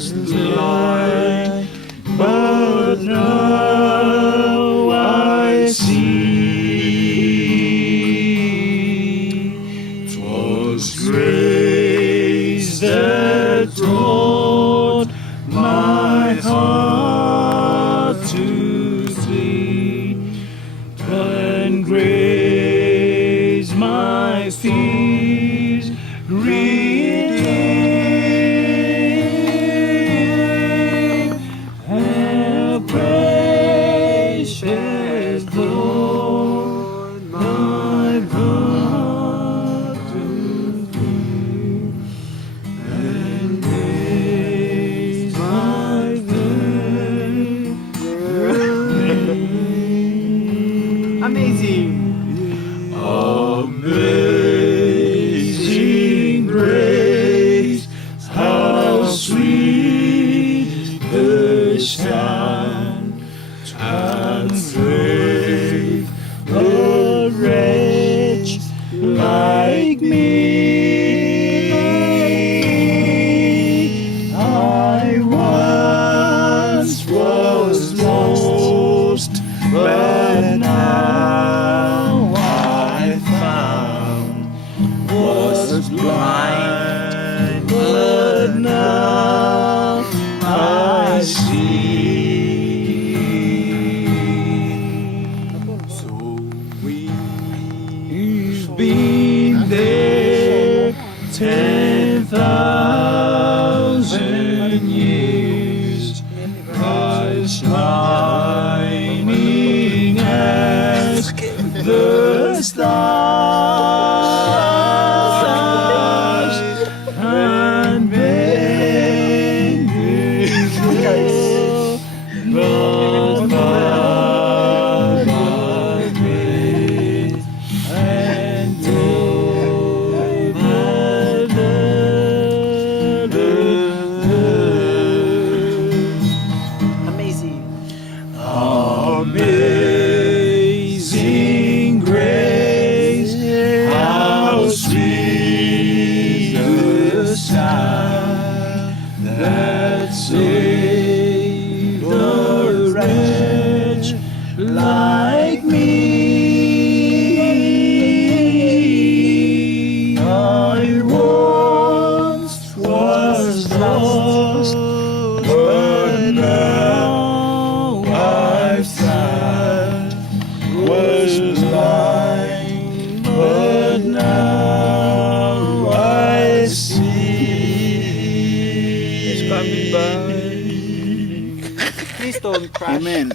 was blind, but now I see. 'Twas grace that taught my heart to flee, and grace my fears redeemed. How precious Lord my heart to thee, and grace my faith. Amazing. Amazing grace, how sweet the sound, and saved a wretch like me. I once was lost, but now I found. Was blind, but now I see. So we've been there 10,000 years, Christ shining as the stars, and bending low, but by grace and Amazing. Amazing grace, how sweet the sound that saved a wretch like me. I once was lost, but now I found. Was blind, but now I see. Please don't crash. Amen.